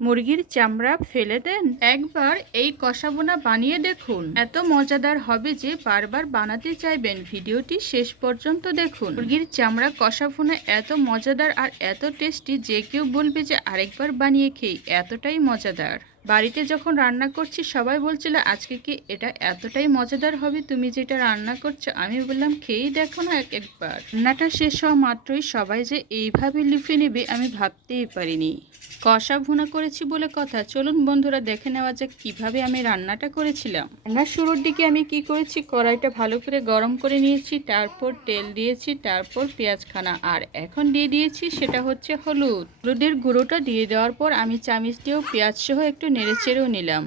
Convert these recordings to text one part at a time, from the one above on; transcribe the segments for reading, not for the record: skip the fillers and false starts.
মুরগির চামড়া ফেলে দেন? একবার এই কষা ভুনা বানিয়ে দেখুন, এত মজাদার হবে যে বারবার বানাতে চাইবেন। ভিডিওটি শেষ পর্যন্ত দেখুন। মুরগির চামড়া কষা ভুনা এত মজাদার আর এত টেস্টি যে কেউ বলবে যে আরেকবার বানিয়ে খেয়ে, এতটাই মজাদার। বাড়িতে যখন রান্না করছি সবাই বলছিল আজকে কি এটা এতটাই মজাদার হবে, তুমি যেটা রান্না করছো। আমি বললাম খেয়েই দেখো না একবার। রান্নাটা শেষ হওয়া মাত্রই সবাই যে এইভাবে লিখে নেবে আমি ভাবতেই পারিনি। কষা ভুনা করেছি বলে কথা। চলুন বন্ধুরা দেখে নেওয়া যাক কিভাবে আমি রান্নাটা করেছিলাম। রান্নার শুরুর দিকে আমি কি করেছি, কড়াইটা ভালো করে গরম করে নিয়েছি, তারপর তেল দিয়েছি, তারপর পেঁয়াজখানা, আর এখন দিয়ে দিয়েছি সেটা হচ্ছে হলুদের গুঁড়োটা দিয়ে দেওয়ার পর আমি চামচ দিয়েও পেঁয়াজ সহ একটু নেড়েচেড়েও নিলাম।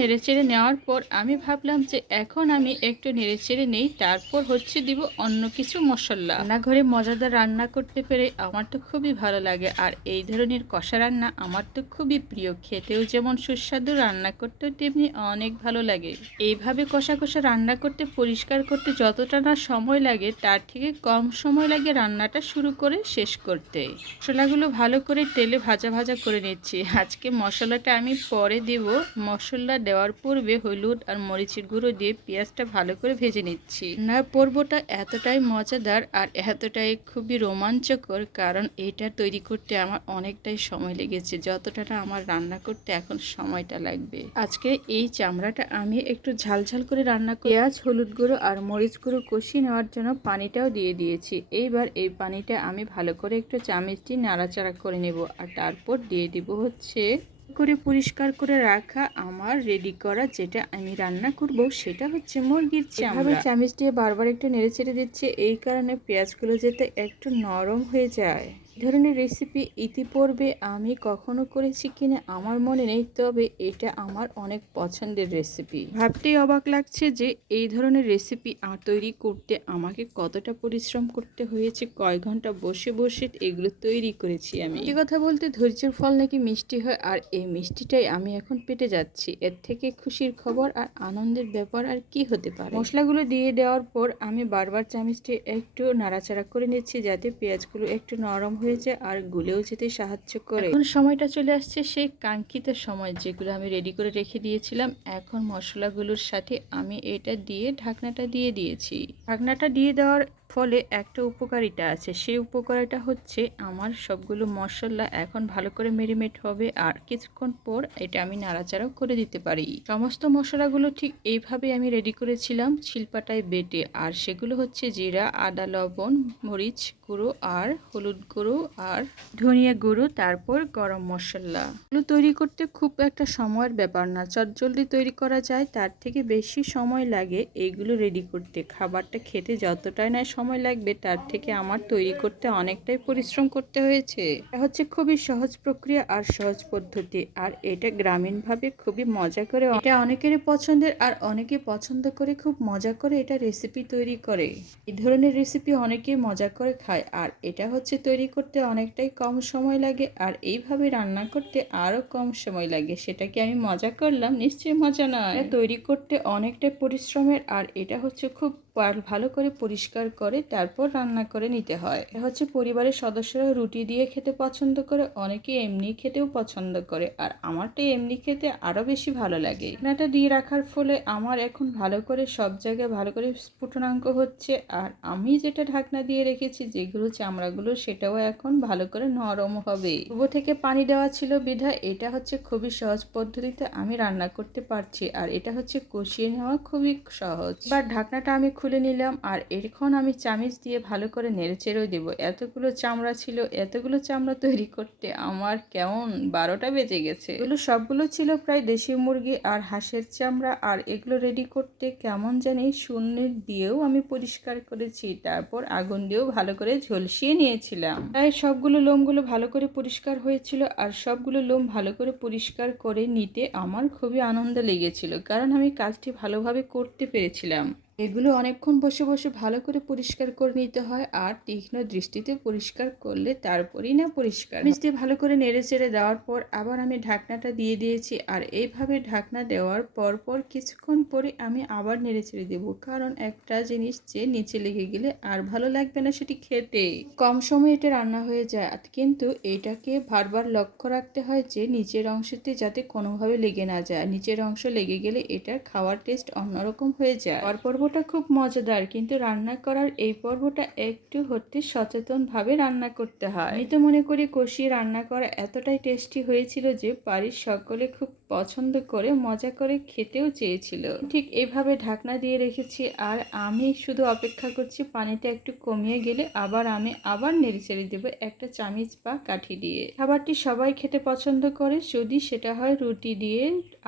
নেড়েচেড়ে নেওয়ার পর আমি ভাবলাম যে এখন আমি একটু নেড়েচেড়ে নেই, তারপর হচ্ছে দিব অন্য কিছু মশলা। রান্নাঘরে মজাদার রান্না করতে পেরে আমার তো খুবই ভালো লাগে, আর এই ধরনের কষা রান্না আমার তো খুবই প্রিয়। খেতেও যেমন সুস্বাদু, রান্না করতেও তেমনি অনেক ভালো লাগে। এইভাবে কষা কষা রান্না করতে, পরিষ্কার করতে যতটা না সময় লাগে তার থেকে কম সময় লাগে রান্নাটা শুরু করে শেষ করতে। মশলাগুলো ভালো করে তেলে ভাজা ভাজা করে নিচ্ছি। আজকে মশলাটা আমি পরে দেব। মশলা দেওয়ার পূর্বে হলুদ আর মরিচের গুঁড়ো দিয়ে পেঁয়াজটা ভালো করে ভেজে নিচ্ছি। রান্নার পর্বটা এতটাই মজাদার আর এতটাই খুবই রোমাঞ্চকর, কারণ এটা তৈরি করতে আমার অনেকটাই সময় লেগেছে, যতটা না আমার রান্না করতে এখন সময়টা লাগবে। আজকে এই চামড়াটা আমি একটু ঝালঝাল করে রান্না করে পেঁয়াজ, হলুদ গুঁড়ো আর মরিচ গুঁড়ো কষিয়ে নেওয়ার জন্য পানিটাও দিয়ে দিয়েছি। এইবার এই পানিটা আমি ভালো করে একটু চামচ দিয়ে নাড়াচাড়া করে নেব, আর তারপর দিয়ে দিব হচ্ছে করে পরিষ্কার করে রাখা আমার রেডি করা যেটা আমি রান্না করব, সেটা হচ্ছে মুরগির চামড়া। চামচ দিয়ে বারবার একটু নেড়েচেড়ে দিচ্ছে, এই কারণে পেঁয়াজগুলো যাতে একটু নরম হয়ে যায়। এই ধরনের রেসিপি ইতিপূর্বে আমি কখনো করেছি কিনা আমার মনে নেই, তবে এটা আমার অনেক পছন্দের রেসিপি। ভাবতেই অবাক লাগছে যে এই ধরনের রেসিপি তৈরি করতে আমাকে কতটা পরিশ্রম করতে হয়েছে, কয় ঘন্টা বসে বসে এগুলো তৈরি করেছি আমি। এই কথা বলতে ধৈর্যের ফল নাকি মিষ্টি হয়, আর এই মিষ্টিটাই আমি এখন পেটে যাচ্ছি। এর থেকে খুশির খবর আর আনন্দের ব্যাপার আর কি হতে পারে। মশলাগুলো দিয়ে দেওয়ার পর আমি বারবার চামচটি একটু নাড়াচাড়া করে নিচ্ছি, যাতে পেঁয়াজগুলো একটু নরম হয়েছে আর গুলেও যেতে সাহায্য করে। এখন সময়টা চলে আসছে সেই কাঙ্ক্ষিত সময়, যেগুলো আমি রেডি করে রেখে দিয়েছিলাম। এখন মশলাগুলোর সাথে আমি এটা দিয়ে ঢাকনাটা দিয়ে দিয়েছি। ঢাকনাটা দিয়ে দেওয়ার ফলে একটা উপকারিতা আছে, সেই উপকারিতা হচ্ছে আমার সবগুলো মশলা এখন ভালো করে মেরিনেট হবে, আর কিছুক্ষণ পর এটা আমি নাড়াচাড়াও করে দিতে পারি। সমস্ত মশলাগুলো ঠিক এইভাবে আমি রেডি করেছিলাম শিলপাটায় বেটে, আর সেগুলো হচ্ছে জিরা, আদা, লবণ, মরিচ গুঁড়ো আর হলুদ গুঁড়ো আর ধনিয়া গুঁড়ো, তারপর গরম মশলা। এগুলো তৈরি করতে খুব একটা সময়ের ব্যাপার না, চটজলদি তৈরি করা যায়, তার থেকে বেশি সময় লাগে এইগুলো রেডি করতে। খাবারটা খেতে যতটাই না সময় লাগবে তার থেকে আমার তৈরি করতে অনেকটাই পরিশ্রম করতে হয়েছে। এটা হচ্ছে খুবই সহজ প্রক্রিয়া আর সহজ পদ্ধতি, আর এটা গ্রামীণভাবে খুবই মজা করে, এটা অনেকেরই পছন্দের, আর অনেকে পছন্দ করে খুব মজা করে এটা রেসিপি তৈরি করে। এই ধরনের রেসিপি অনেকেই মজা করে খায়, আর এটা হচ্ছে তৈরি করতে অনেকটাই কম সময় লাগে, আর এইভাবে রান্না করতে আরও কম সময় লাগে। সেটা কি আমি মজা করলাম? নিশ্চয়ই মজা নয়। এটা তৈরি করতে অনেকটাই পরিশ্রমের, আর এটা হচ্ছে খুব ভালো করে পরিষ্কার করে তারপর রান্না করে নিতে হয়। এটা হচ্ছে পরিবারের সদস্যরা রুটি দিয়ে খেতে পছন্দ করে, অনেকে এমনি খেতেও পছন্দ করে, আর আমারটা এমনি খেতে আরও বেশি ভালো লাগে। রান্নাটা দিয়ে রাখার ফলে আমার এখন ভালো করে সব জায়গায় ভালো করে স্ফুটনাঙ্ক হচ্ছে, আর আমি যেটা ঢাকনা দিয়ে রেখেছি যেগুলো চামড়াগুলো, সেটাও এখন ভালো করে নরম হবে। পূর্ব থেকে পানি দেওয়া ছিল বিধায় এটা হচ্ছে খুবই সহজ পদ্ধতিতে আমি রান্না করতে পারছি, আর এটা হচ্ছে কষিয়ে নেওয়া খুবই সহজ। এবার ঢাকনাটা আমি খুলে নিলাম, আর এখন আমি চামচ দিয়ে ভালো করে নেড়েচেড়েও দেবো। এতগুলো চামড়া ছিল, এতগুলো চামড়া তৈরি করতে আমার কেমন 12টা বেজে গেছে। এগুলো সবগুলো ছিল প্রায় দেশি মুরগি আর হাঁসের চামড়া, আর এগুলো রেডি করতে কেমন জানি শূন্য দিয়েও আমি পরিষ্কার করেছি, তারপর আগুন দিয়েও ভালো করে ঝলসিয়ে নিয়েছিলাম। তাই সবগুলো লোমগুলো ভালো করে পরিষ্কার হয়েছিল, আর সবগুলো লোম ভালো করে পরিষ্কার করে নিতে আমার খুবই আনন্দ লেগেছিল, কারণ আমি কাজটি ভালোভাবে করতে পেরেছিলাম। এগুলো অনেকক্ষণ বসে বসে ভালো করে পরিষ্কার করে নিতে হয়, আর তীক্ষ্ণ দৃষ্টিতে পরিষ্কার করলে তারপরেই না পরিষ্কার হয়। মিষ্টি ভালো করে নেড়ে চেড়ে দেওয়ার পর আবার আমি ঢাকনাটা দিয়ে দিয়েছি, আর এইভাবে ঢাকনা দেওয়ার পর পর কিছুক্ষণ পরে আমি আবার নেড়ে চেড়ে দেবো, কারণ একটা জিনিস যে নিচে লেগে গেলে আর ভালো লাগবে না সেটি খেতে। কম সময়ে এটা রান্না হয়ে যায়, কিন্তু এটাকে বারবার লক্ষ্য রাখতে হয় যে নিচের অংশতে যাতে কোনোভাবে লেগে না যায়। নিচের অংশ লেগে গেলে এটার খাওয়ার টেস্ট অন্যরকম হয়ে যায়। পর্বটা খুব মজাদার, কিন্তু রান্না করার এই পর্বটা একটু হতে সচেতনভাবে রান্না করতে হয়। আমি তো মনে করি কষিয়ে রান্না করা এতটাই টেস্টি হয়েছিল যে বাড়ির সকলে খুব পছন্দ করে মজা করে খেতেও চেয়েছিল। ঠিক এইভাবে ঢাকনা দিয়ে রেখেছি, আর আমি শুধু অপেক্ষা করছি পানিটা একটু কমিয়ে গেলে আমি আবার নেড়ে ছেড়ে দেবো একটা চামচ বা কাঠি দিয়ে। খাবারটি সবাই খেতে পছন্দ করে, যদি সেটা হয় রুটি দিয়ে,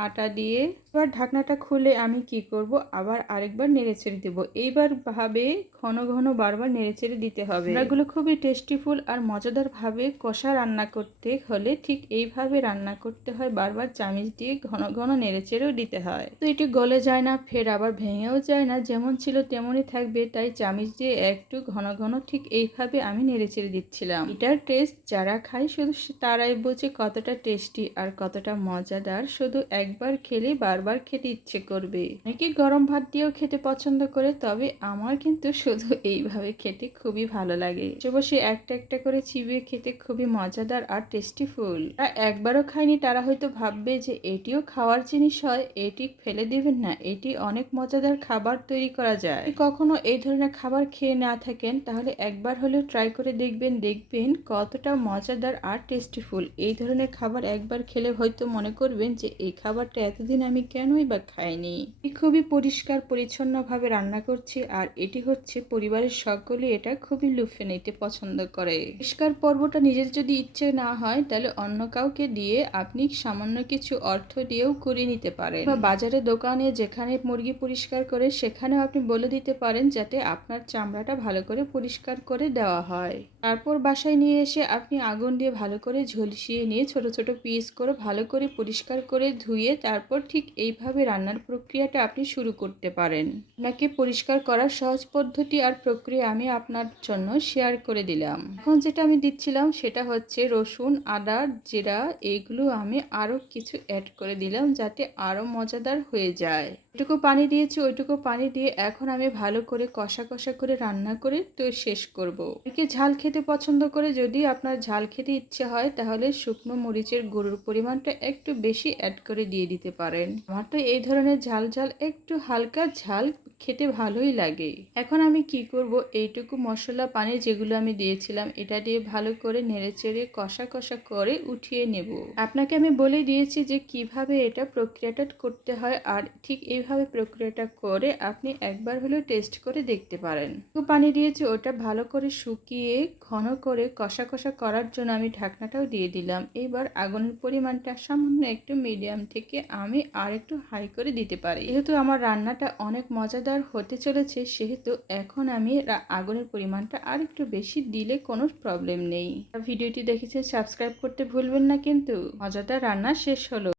আটা দিয়ে। এবার ঢাকনাটা খুলে আমি কি করব, আবার আরেকবার নেড়ে ছেড়ে দেবো। এইবার ভাবে ঘন ঘন বারবার নেড়ে ছেড়ে দিতে হবে। এগুলো খুবই টেস্টিফুল আর মজাদার ভাবে কষা রান্না করতে হলে ঠিক এইভাবে রান্না করতে হয়, বারবার চামচ দিয়ে ঘন ঘন নেড়ে ছেড়েও দিতে হয়। তো এটি গলে যায় না, ফের আবার ভেঙেও যায় না, যেমন ছিল তেমনই থাকবে। তাই চামচ দিয়ে একটু ঘন ঘন ঠিক এইভাবে আমি নেড়ে ছেড়ে দিচ্ছিলাম। এটার টেস্ট যারা খায় শুধু তারাই বোঝে কতটা টেস্টি আর কতটা মজাদার। শুধু একবার খেলে বারবার খেতে ইচ্ছে করবে। অনেকে গরম ভাত দিয়েও খেতে পছন্দ করে, তবে আমার কিন্তু শুধু এইভাবে খেতে খুবই ভালো লাগে। বসে একটা একটা করে চিবিয়ে খেতে খুবই মজাদার আর টেস্টিফুল। আর একবারও খায়নি তারা হয়তো ভাববে যে এটিও খাওয়ার জিনিস হয়, এটি ফেলে দিবেন না, এটি অনেক মজাদার খাবার তৈরি করা যায়। কখনো এই ধরনের খাবার খেয়ে না থাকেন তাহলে একবার হলেও ট্রাই করে দেখবেন কতটা মজাদার আর টেস্টিফুল। এই ধরনের খাবার একবার খেলে হয়তো মনে করবেন যে এই খাবারটা এতদিন আমি কেনই বা খাইনি। খুবই পরিষ্কার পরিচ্ছন্নভাবে রান্না করছি, আর এটি হচ্ছে পরিবারের সকলে এটা খুবই লুফে নিতে পছন্দ করে। পরিষ্কার পর্বটা নিজের যদি ইচ্ছে না হয় তাহলে অন্য কাউকে দিয়ে আপনি সামান্য কিছু অর্থ দিয়েও করে নিতে পারেন, বা বাজারে দোকানে যেখানে মুরগি পরিষ্কার করে সেখানেও আপনি বলে দিতে পারেন যাতে আপনার চামড়াটা ভালো করে পরিষ্কার করে দেওয়া হয়। তারপর বাসায় নিয়ে এসে আপনি আগুন দিয়ে ভালো করে ঝলসিয়ে নিয়ে ছোট ছোট পিস করে ভালো করে পরিষ্কার করে ধুয়ে তারপর ঠিক এইভাবে রান্নার প্রক্রিয়াটা আপনি শুরু করতে পারেন। আপনাকে পরিষ্কার করার সহজ পদ্ধতি আর প্রক্রিয়া আমি আপনার জন্য শেয়ার করে দিলাম। এখন যেটা আমি দিচ্ছিলাম সেটা হচ্ছে রসুন, আদা, জিরা, এইগুলো আমি আরও কিছু অ্যাড করে দিলাম যাতে আরও মজাদার হয়ে যায়। ওইটুকু পানি দিয়েছি, ওইটুকু পানি দিয়ে এখন আমি ভালো করে কষা কষা করে রান্না করে তো শেষ করব। একে ঝাল খেতে পছন্দ করে, যদি আপনার ঝাল খেতে ইচ্ছে হয় তাহলে শুকনো মরিচের গুঁড়োর পরিমাণটা একটু বেশি অ্যাড করে দিয়ে দিতে পারেন। আমার তো এই ধরনের ঝাল ঝাল একটু হালকা ঝাল খেতে ভালোই লাগে। এখন আমি কি করব, এইটুকু মশলা পানি যেগুলো আমি দিয়েছিলাম এটা দিয়ে ভালো করে নেড়েচেড়ে কষা কষা করে উঠিয়ে নেব। আপনাকে আমি বলে দিয়েছি যে কিভাবে এটা প্রক্রিয়াটা করতে হয়, আর ঠিক এইভাবে প্রক্রিয়াটা করে আপনি একবার হলেও টেস্ট করে দেখতে পারেন। পানি দিয়েছি, ওটা ভালো করে শুকিয়ে ঘন করে কষা কষা করার জন্য আমি ঢাকনাটাও দিয়ে দিলাম। এবার আগুনের পরিমাণটা সামান্য একটু মিডিয়াম থেকে আমি আর একটু হাই করে দিতে পারি। যেহেতু আমার রান্নাটা অনেক মজাদার হতে চলেছে সেহেতু এখন আমি আগুনের পরিমাণটা আর একটু বেশি দিলে কোনো প্রবলেম নেই। ভিডিওটি দেখেছেন, সাবস্ক্রাইব করতে ভুলবেন না কিন্তু। মজাদার রান্না শেষ হলো।